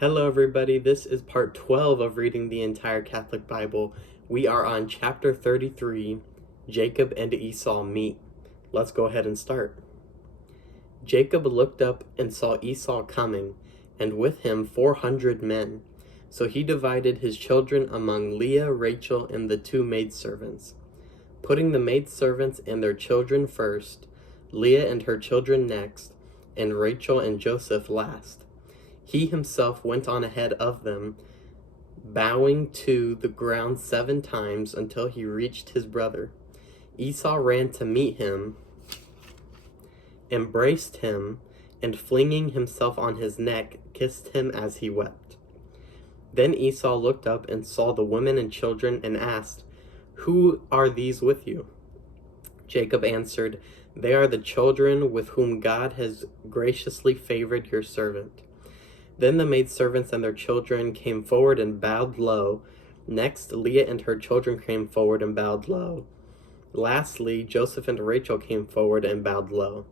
Hello, everybody. This is part 12 of reading the entire Catholic Bible. We are on chapter 33, Jacob and Esau meet. Let's go ahead and start. Jacob looked up and saw Esau coming, and with him 400 men. So he divided his children among Leah, Rachel, and the two maidservants. Putting the maidservants and their children first, Leah and her children next, and Rachel and Joseph last. He himself went on ahead of them, bowing to the ground 7 times until he reached his brother. Esau ran to meet him, embraced him, and flinging himself on his neck, kissed him as he wept. Then Esau looked up and saw the women and children and asked, "Who are these with you?" Jacob answered, "They are the children with whom God has graciously favored your servant." Then the maidservants and their children came forward and bowed low. Next, Leah and her children came forward and bowed low. Lastly, Joseph and Rachel came forward and bowed low.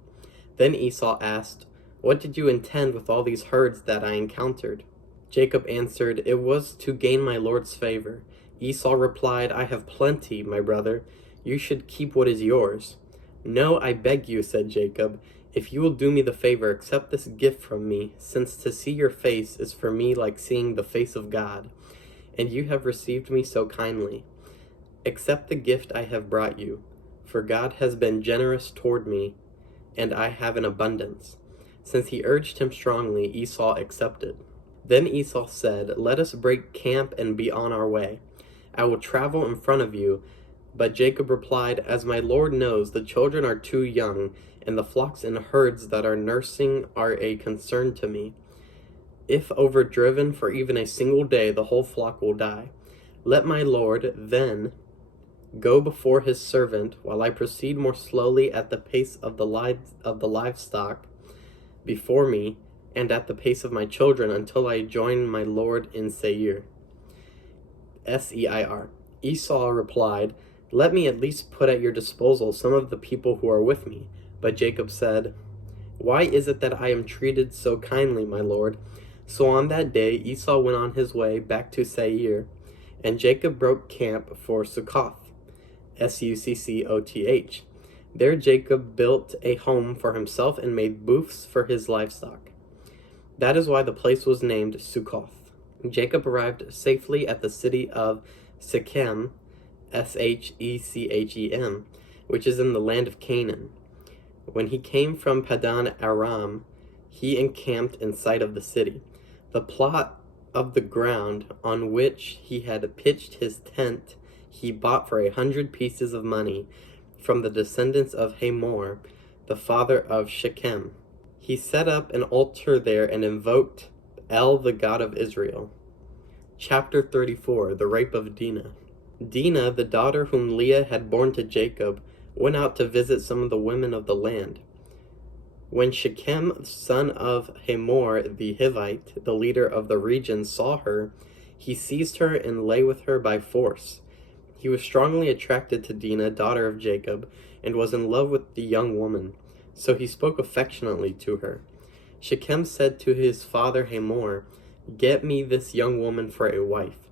Then Esau asked, "What did you intend with all these herds that I encountered?" Jacob answered, "It was to gain my Lord's favor." Esau replied, "I have plenty, my brother. You should keep what is yours." "No, I beg you," said Jacob. "If you will do me the favor, accept this gift from me, since to see your face is for me like seeing the face of God, and you have received me so kindly. Accept the gift I have brought you, for God has been generous toward me, and I have an abundance." Since he urged him strongly, Esau accepted. Then Esau said, "Let us break camp and be on our way. I will travel in front of you." But Jacob replied, "As my Lord knows, the children are too young, and the flocks and herds that are nursing are a concern to me. If overdriven for even a single day, the whole flock will die. Let my Lord, then, go before his servant, while I proceed more slowly at the pace of the livestock before me, and at the pace of my children, until I join my Lord in Seir." Seir. Esau replied, "Let me at least put at your disposal some of the people who are with me." But Jacob said, "Why is it that I am treated so kindly, my lord?" So on that day Esau went on his way back to Seir, and Jacob broke camp for Succoth, Succoth. There Jacob built a home for himself and made booths for his livestock. That is why the place was named Succoth. Jacob arrived safely at the city of Shechem, Shechem, which is in the land of Canaan. When he came from Padan Aram, he encamped in sight of the city. The plot of the ground on which he had pitched his tent he bought for 100 pieces of money from the descendants of Hamor, the father of Shechem. He set up an altar there and invoked El, the God of Israel. Chapter 34, the rape of Dinah. Dinah, the daughter whom Leah had borne to Jacob, went out to visit some of the women of the land. When Shechem, son of Hamor the Hivite, the leader of the region, saw her, he seized her and lay with her by force. He was strongly attracted to Dinah, daughter of Jacob, and was in love with the young woman, so he spoke affectionately to her. Shechem said to his father Hamor, "Get me this young woman for a wife."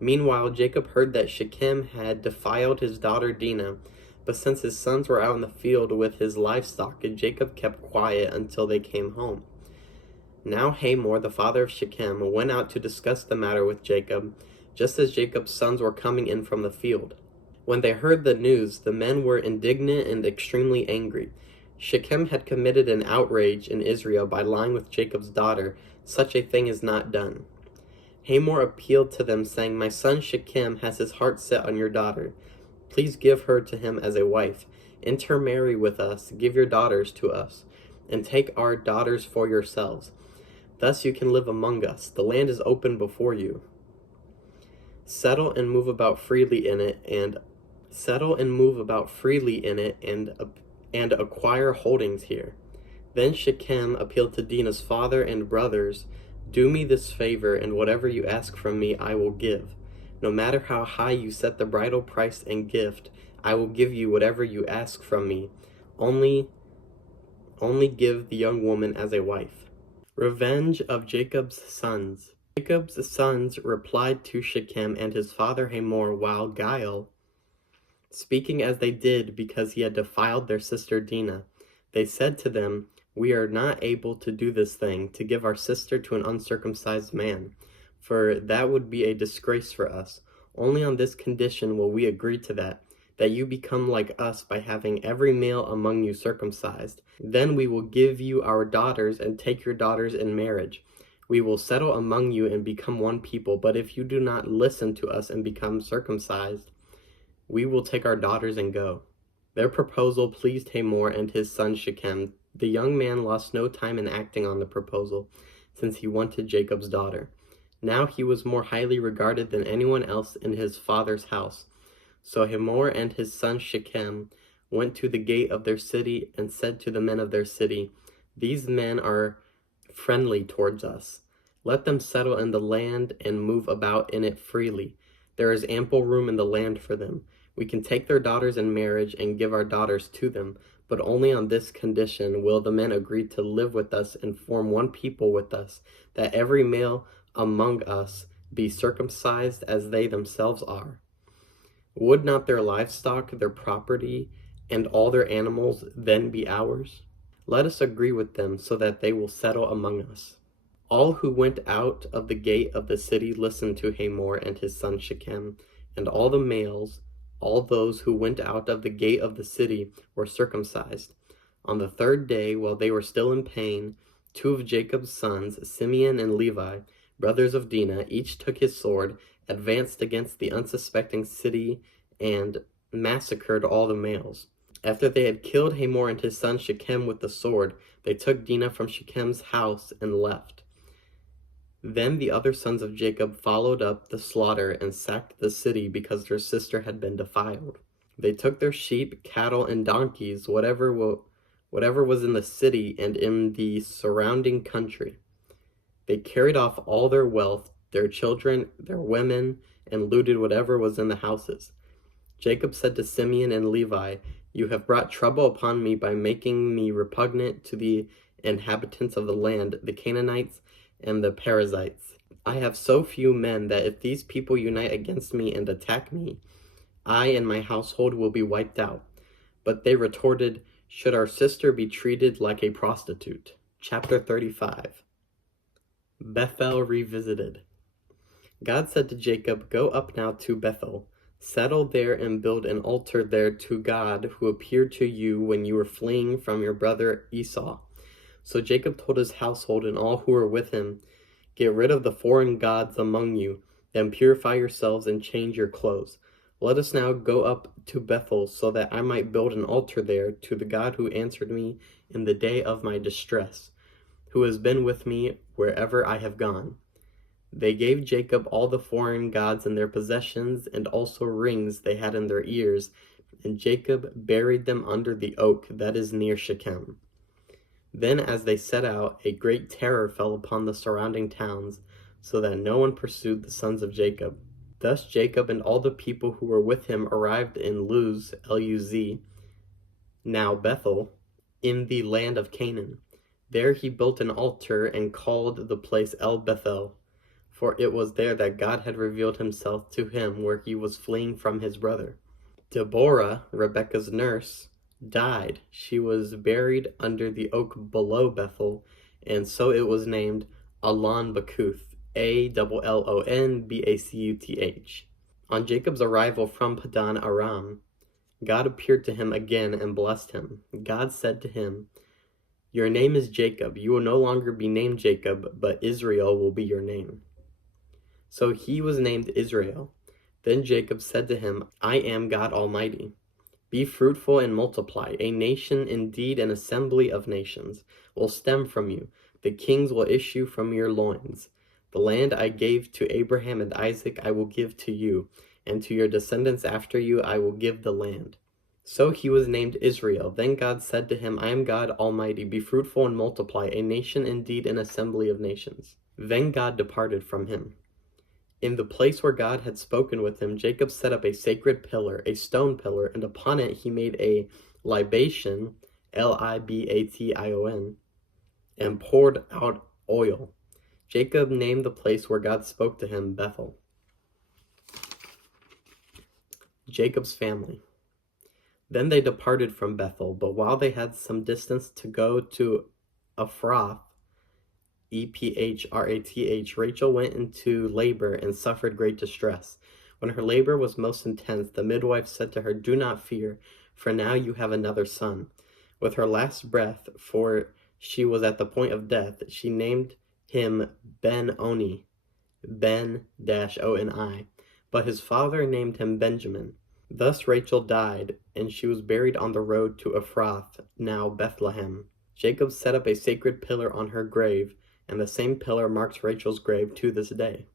Meanwhile, Jacob heard that Shechem had defiled his daughter Dinah, but since his sons were out in the field with his livestock, Jacob kept quiet until they came home. Now Hamor, the father of Shechem, went out to discuss the matter with Jacob, just as Jacob's sons were coming in from the field. When they heard the news, the men were indignant and extremely angry. Shechem had committed an outrage in Israel by lying with Jacob's daughter. Such a thing is not done. Hamor appealed to them, saying, "My son Shechem has his heart set on your daughter. Please give her to him as a wife. Intermarry with us, give your daughters to us, and take our daughters for yourselves. Thus you can live among us. The land is open before you. Settle and move about freely in it, and acquire holdings here." Then Shechem appealed to Dinah's father and brothers, "Do me this favor, and whatever you ask from me I will give. No matter how high you set the bridal price and gift, I will give you whatever you ask from me. Only give the young woman as a wife." Revenge of Jacob's sons. Jacob's sons replied to Shechem and his father Hamor while guile, speaking as they did because he had defiled their sister Dinah. They said to them, "We are not able to do this thing, to give our sister to an uncircumcised man, for that would be a disgrace for us. Only on this condition will we agree to that you become like us by having every male among you circumcised. Then we will give you our daughters and take your daughters in marriage. We will settle among you and become one people, but if you do not listen to us and become circumcised, we will take our daughters and go." Their proposal pleased Hamor and his son Shechem. The young man lost no time in acting on the proposal, since he wanted Jacob's daughter. Now he was more highly regarded than anyone else in his father's house. So Hamor and his son Shechem went to the gate of their city and said to the men of their city, "These men are friendly towards us. Let them settle in the land and move about in it freely. There is ample room in the land for them. We can take their daughters in marriage and give our daughters to them, but only on this condition will the men agree to live with us and form one people with us, that every male among us be circumcised as they themselves are. Would not their livestock, their property, and all their animals then be ours? Let us agree with them so that they will settle among us." All who went out of the gate of the city listened to Hamor and his son Shechem, and all the males, all those who went out of the gate of the city, were circumcised. On the third day, while they were still in pain, two of Jacob's sons, Simeon and Levi, brothers of Dinah, each took his sword, advanced against the unsuspecting city, and massacred all the males. After they had killed Hamor and his son Shechem with the sword, they took Dinah from Shechem's house and left. Then the other sons of Jacob followed up the slaughter and sacked the city because their sister had been defiled. They took their sheep, cattle, and donkeys, whatever was in the city and in the surrounding country. They carried off all their wealth, their children, their women, and looted whatever was in the houses. Jacob said to Simeon and Levi, "You have brought trouble upon me by making me repugnant to the inhabitants of the land, the Canaanites and the Perizzites. I have so few men that if these people unite against me and attack me, I and my household will be wiped out." But they retorted, "Should our sister be treated like a prostitute?" Chapter 35. Bethel revisited. God said to Jacob, "Go up now to Bethel, settle there and build an altar there to God who appeared to you when you were fleeing from your brother Esau." So Jacob told his household and all who were with him, "Get rid of the foreign gods among you, then purify yourselves and change your clothes. Let us now go up to Bethel so that I might build an altar there to the God who answered me in the day of my distress, who has been with me wherever I have gone." They gave Jacob all the foreign gods and their possessions, and also rings they had in their ears, and Jacob buried them under the oak that is near Shechem. Then as they set out, a great terror fell upon the surrounding towns, so that no one pursued the sons of Jacob. Thus Jacob and all the people who were with him arrived in Luz, Luz, now Bethel, in the land of Canaan. There he built an altar and called the place El Bethel, for it was there that God had revealed himself to him where he was fleeing from his brother. Deborah, Rebekah's nurse, died. She was buried under the oak below Bethel, and so it was named Allon Bacuth, Allonbacuth. On Jacob's arrival from Padan Aram, God appeared to him again and blessed him. God said to him, "Your name is Jacob. You will no longer be named Jacob, but Israel will be your name." So he was named Israel. Then Jacob said to him, "I am God Almighty. Be fruitful and multiply. A nation, indeed an assembly of nations, will stem from you. The kings will issue from your loins. The land I gave to Abraham and Isaac I will give to you, and to your descendants after you I will give the land." So he was named Israel. Then God said to him, "I am God Almighty. Be fruitful and multiply. A nation, indeed an assembly of nations." Then God departed from him. In the place where God had spoken with him, Jacob set up a sacred pillar, a stone pillar, and upon it he made a libation, Libation, and poured out oil. Jacob named the place where God spoke to him Bethel. Jacob's family. Then they departed from Bethel, but while they had some distance to go to Ephrath, Ephrath, Rachel went into labor and suffered great distress. When her labor was most intense, the midwife said to her, "Do not fear, for now you have another son." With her last breath, for she was at the point of death, she named him Ben-Oni, Ben-Oni, but his father named him Benjamin. Thus Rachel died, and she was buried on the road to Ephrath, now Bethlehem. Jacob set up a sacred pillar on her grave, and the same pillar marks Rachel's grave to this day.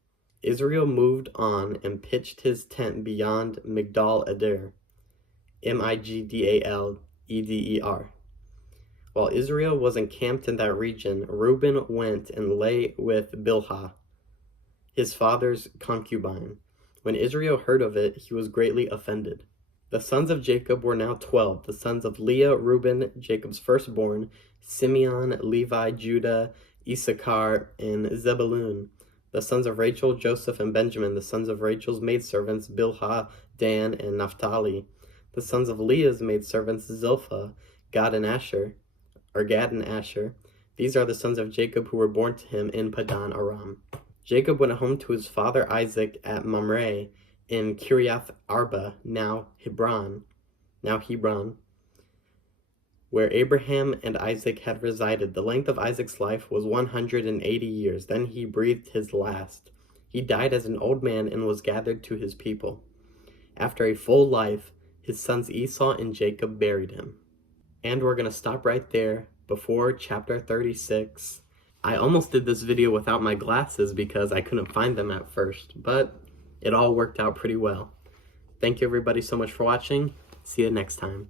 Israel moved on and pitched his tent beyond Migdal Eder, Migdal-Eder. While Israel was encamped in that region, Reuben went and lay with Bilhah, his father's concubine. When Israel heard of it, he was greatly offended. The sons of Jacob were now 12, the sons of Leah, Reuben, Jacob's firstborn, Simeon, Levi, Judah, Issachar, and Zebulun. The sons of Rachel, Joseph, and Benjamin. The sons of Rachel's maidservants, Bilhah, Dan, and Naphtali. The sons of Leah's maidservants, Zilpah, Gad and Asher. These are the sons of Jacob who were born to him in Padan Aram. Jacob went home to his father Isaac at Mamre in Kiriath Arba, now Hebron, where Abraham and Isaac had resided. The length of Isaac's life was 180 years. Then he breathed his last. He died as an old man and was gathered to his people. After a full life, his sons Esau and Jacob buried him. And we're going to stop right there before chapter 36. I almost did this video without my glasses because I couldn't find them at first, but it all worked out pretty well. Thank you everybody so much for watching. See you next time.